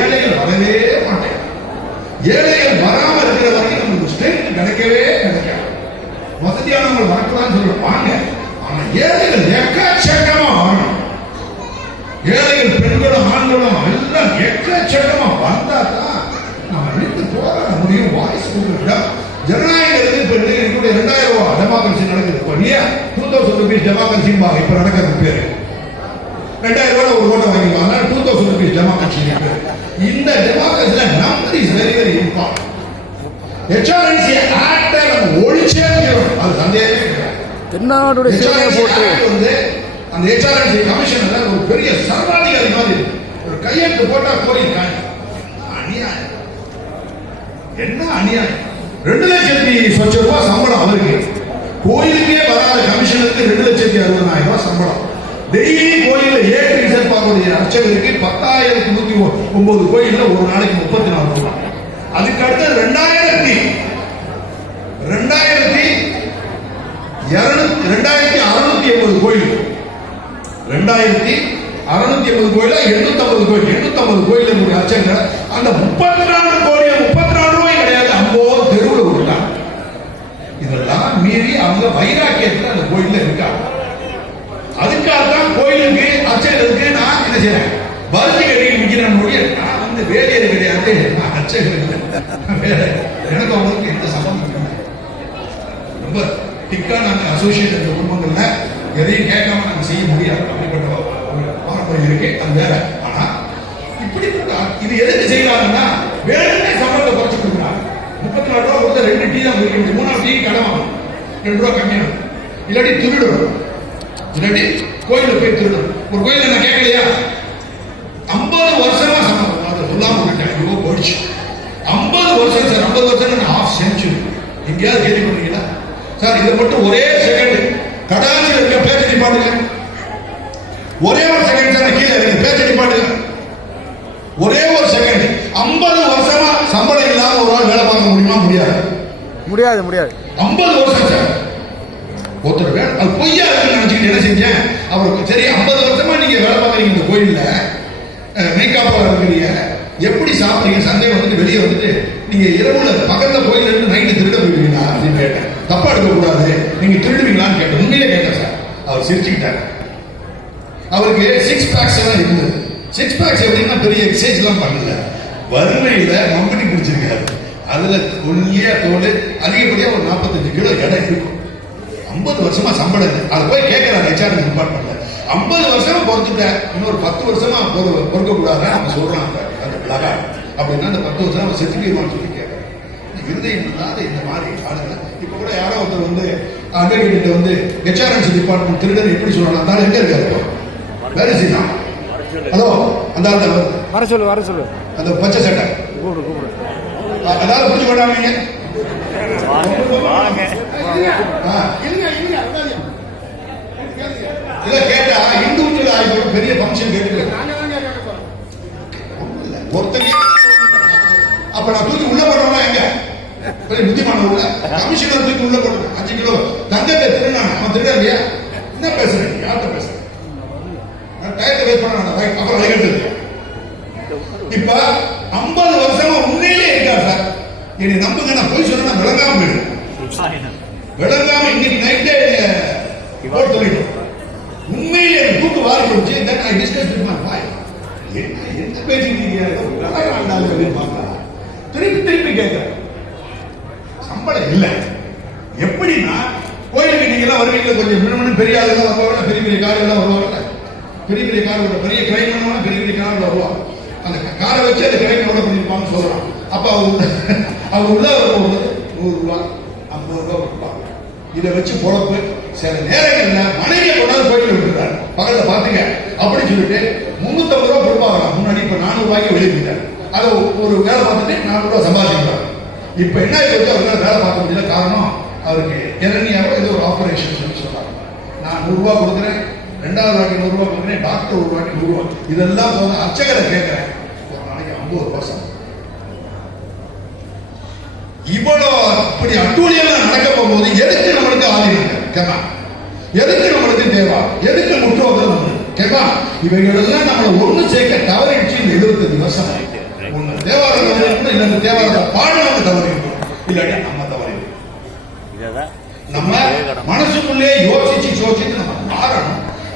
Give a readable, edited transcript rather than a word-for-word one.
ஏழைகள் வரவே மாட்டேன். ஏழைகள் வராம இருக்கிற வரைக்கும் நமக்கு ஸ்ட்ரென்த் கிடைக்கவே கிடைக்காது. வசதியானவங்க வரக்கூடாதுன்னு சொல்ல வாங்க, ஆனா ஏழைகள் எக்கச்சக்கமா வரணும். ஏழைகள் பெண்களும் ஆண்களும் எல்லாம் எக்கச்சக்கமா வந்தா தான் நம்ம எடுத்து போராட முடியும். வாய்ஸ் கொடுக்க ஜனநாயகம் இப்ப 2000 ரூபாய் டெமோக்ரஸி நடக்குது. 2000 rupees டெமோக்ரஸி இப்ப நடக்கிறது பேரு 2000 ரூபாய் ஒரு ஓட்டை வாங்கிக்கலாம். 2000 rupees டெமோக்ரஸி. இந்த டெமோக்ரஸில number is very very important. HRNC ஆக்டை நம்ம ஒழிச்சே தீரணும், அது சந்தேகமே கிடையாது. தென்னாடுடைய சேவையை போட்டு வந்து அந்த HRNC கமிஷன் ஒரு பெரிய சர்வாதிகாரி மாதிரி ஒரு கையெழுத்து போட்டா கோரிக்காங்க. அநியாயம், என்ன அநியாயம். 2 லட்சத்தி சொச்ச ரூபாய் சம்பளம் அவருக்கு. கோயிலுக்கே வராத கமிஷனுக்கு 2,60,000 சம்பளம். டெய்லி கோயில ஏற்று ரிசல்ட் பார்க்கக்கூடிய அர்ச்சகருக்கு 10,109 கோயில்ல ஒரு நாளைக்கு 34 ரூபாய். அதுக்கு அடுத்து 2,680 கோயில், 2,680 கோயில 850 கோயில், 850 கோயில இருக்கக்கூடிய அர்ச்சகர் அந்த 34 கோயில் 34 ரூபாய் கிடையாது, 50 தெருவில் விட்டாங்க. இதெல்லாம் மீறி அவங்க வைராக்கியத்தில் அந்த கோயில்ல இருக்காங்க. அதுக்காகத்தான் கோயிலுக்கு அர்ச்சகருக்கு நான் என்ன செய்யறேன், பருத்தி கட்டி நிற்கிறேன். நான் வந்து வேலையர் கிடையாது, நான் அர்ச்சகர். எனக்கு அவங்களுக்கு எந்த சம்பந்தம் இல்லை. ரொம்ப டிக்கா நாங்க அசோசியேட் குடும்பங்கள்ல எதையும் கேட்காம நாங்க செய்ய முடியாது. அப்படிப்பட்ட பாரம்பரியம் இருக்கு, அது வேற. ஆனா இப்படிப்பட்ட இது எதுக்கு செய்யறாங்கன்னா வேணும்னே சம்பளத்தை குறைச்சு கொடுக்குறாங்க. 34 ரூபாய் கொடுத்த 2 டீ தான் குடிக்க முடியும். 3ஆவது டீ கடை வாங்கணும், 2 ரூபாய் கம்மியாகும். இல்லாட்டி திருடணும், இல்லாட்டி கோயில போய் திருடணும். ஒரு கோயில நான் கேட்கலையா, 50 வருஷமா சம்பளம் அதை சொல்லாம விட்டேன். ஐயோ போயிடுச்சு. 50 வருஷம் சார், 50 வருஷம் ஹாஃப் செஞ்சுரி. எங்கேயாவது கேள்வி பண்ணீங்களா சார்? இதை மட்டும் ஒரே செகண்ட் கடாச்சியில் இருக்க பேச்ச நிப்பாட்டுங்க. ஒரே ஒரு செகண்ட் சார், கீழே இருக்க பேச்ச நிப்பாட்டுங்க. ஒரே ஒரு செகண்ட். 50 வருஷமா சம்பளம் இல்லாம ஒரு ஆள் வேலை பார்க்க முடியுமா? முடியாது, முடியாது, முடியாது. 50 வருஷம் சார். ஒருத்தர் வேலை அது பொய்யா இருக்குன்னு நினைச்சுக்கிட்டு என்ன செஞ்சேன், அவருக்கு சரி 50 வருஷமா நீங்க வேலை பார்க்குறீங்க இந்த கோயில்ல, மேக்காப்பா இருக்கிறீங்க, எப்படி சாப்பிடுறீங்க? சண்டே வந்துட்டு வெளியே வந்துட்டு நீங்க இரவுல பக்கத்துல கோயில இருந்து நைட்டு திருட போயிடுவீங்களா அப்படின்னு கேட்டேன். தப்பா எடுக்க கூடாது, நீங்க திருடுவீங்களான்னு கேட்டேன். உண்மையிலே கேட்டேன் சார். அவர் சிரிச்சுக்கிட்டாரு. அவருக்கு 6 பேக்ஸ் எல்லாம் இருந்தது. 6 பேக்ஸ் எப்படின்னா பெரிய எக்ஸசைஸ் எல்லாம் பண்ணல, வறுமையில மம்பட்டி பிடிச்சிருக்காரு. அதுல ஒல்லியா தோல், அதிகப்படியா ஒரு 45 கிலோ எடை இருக்கும். 50 வருஷமா சம்பளம். அதை போய் கேட்கிறாரு HRNC டிபார்ட்மெண்ட்ல. 50 வருஷமா பொறுத்துட்டேன், இன்னொரு 10 வருஷமா பொறுக்க கூடாது அவங்க சொல்றாங்க. அந்த பிளகா அப்படின்னா அந்த 10 வருஷம் அவன் செத்துக்கிடுவான்னு சொல்லி கேட்கறேன். இருதயம் இல்லாத இந்த மாதிரி ஆளுங்க. இப்ப கூட யாரோ ஒருத்தர் வந்து அட்வொகேட் வந்து HRNC டிபார்ட்மெண்ட் திருடன் எப்படி சொல்லலாம்? அந்த எங்க இருக்காரு? வேற சீனா அதோ அந்த வர சொல்லு அந்த பச்சை சட்டை அதாவது புரிஞ்சு கொண்டாங்க. இதை கேட்டா இந்துக்கள் ஆகிய பெரிய ஃபங்க்ஷன் கேட்டு ஒருத்தங்க அப்ப நான் தூக்கி உள்ள போடுறோம்னா எங்க பெரிய புத்திமான உள்ள கமிஷனர் தூக்கி உள்ள போடுறேன். 5 கிலோ தங்கத்தை திருநான் அவன் திருடா இல்லையா? என்ன பேசுறேன், யார்கிட்ட பேசுறேன்? டயத்தை வேஸ்ட் பண்ண அப்புறம் வைக்கிறது. இப்ப 50 வருஷமா உண்மையிலே இருக்கா சார்? என்னை நம்புங்க, நான் போய் சொன்னா விளங்காம போயிடும். விளங்காம இன்னைக்கு நைட்டே போட்டு சொல்லிட்டோம். உண்மையிலே தூக்கு வாரி போச்சு. I discussed with my wife. எந்த பேசிக்கிட்டீங்க? திருப்பி கேட்கிறேன். சம்பளம் இல்லை. எப்படின்னா கோயிலுக்கு நீங்க எல்லாம் வருவீங்க, கொஞ்சம் மினிமம் பெரிய ஆளுங்க வருவாங்க, பெரிய பெரிய கார்கள் வருவாங்க, பெரிய பெரிய கார் பெரிய கிரைம் பண்ணுவாங்க, பெரிய பெரிய காரில் வருவாங்க. அந்த காரை வச்சு அந்த கிரைம் எவ்வளவு பண்ணிருப்பாங்கன்னு சொல்றான். அப்ப அவங்க உள்ள வரும்போது 100 ரூபாய் 50 ரூபாய் கொடுப்பாங்க. இதை வச்சு பொழப்பு. சில நேரங்கள்ல மனைவியை கொண்டாந்து கோயில விட்டுருக்காரு, பகல்ல பாத்துங்க அப்படின்னு சொல்லிட்டு 350 ரூபாய் கொடுப்பாங்க. முன்னாடி இப்ப 400 ரூபாய்க்கு வெளியிட்டாரு. அதை ஒரு வேலை பார்த்துட்டு 400 ரூபாய் சம்பாதிக்கிறாங்க. இப்ப என்ன ஆயிடுச்சு, அவரால் வேலை பார்க்க முடியல. காரணம் அவருக்கு இரணியாவோ ஏதோ ஒரு ஆபரேஷன் சொல்லி சொல்றாங்க. நான் 100 ரூபாய் கொடுக்குறேன், 2வது வாட்டி 100 ரூபாய் கொடுக்குறேன், டாக்டர் 1 வாட்டி 100 ரூபாய். இதெல்லாம் போது அர்ச்சகரை கேட்கிறேன், ஒரு நாளைக்கு 50 ரூபாய். இவ்வளவு அப்படி அட்டூழியெல்லாம் நடக்க போகும்போது எதுக்கு நம்மளுக்கு ஆதீனம் கேட்பா? எதுக்கு நம்மளுக்கு தேவா? எதுக்கு முற்றோதல் நம்மளுக்கு கேட்பா? இவைகள் எல்லாம் நம்மளை ஒண்ணு சேர்க்க தவறிடுச்சு. 75 வருஷம் ஆயிட்டு தேவாரம் தவறி இருக்கணும், இல்ல இந்த தேவாரம் பாடினவங்க தவறி இருக்கணும், இல்லாட்டி நம்ம தவறி இருக்கணும். நம்ம மனசுக்குள்ளே யோசிச்சு நம்ம மாறணும்.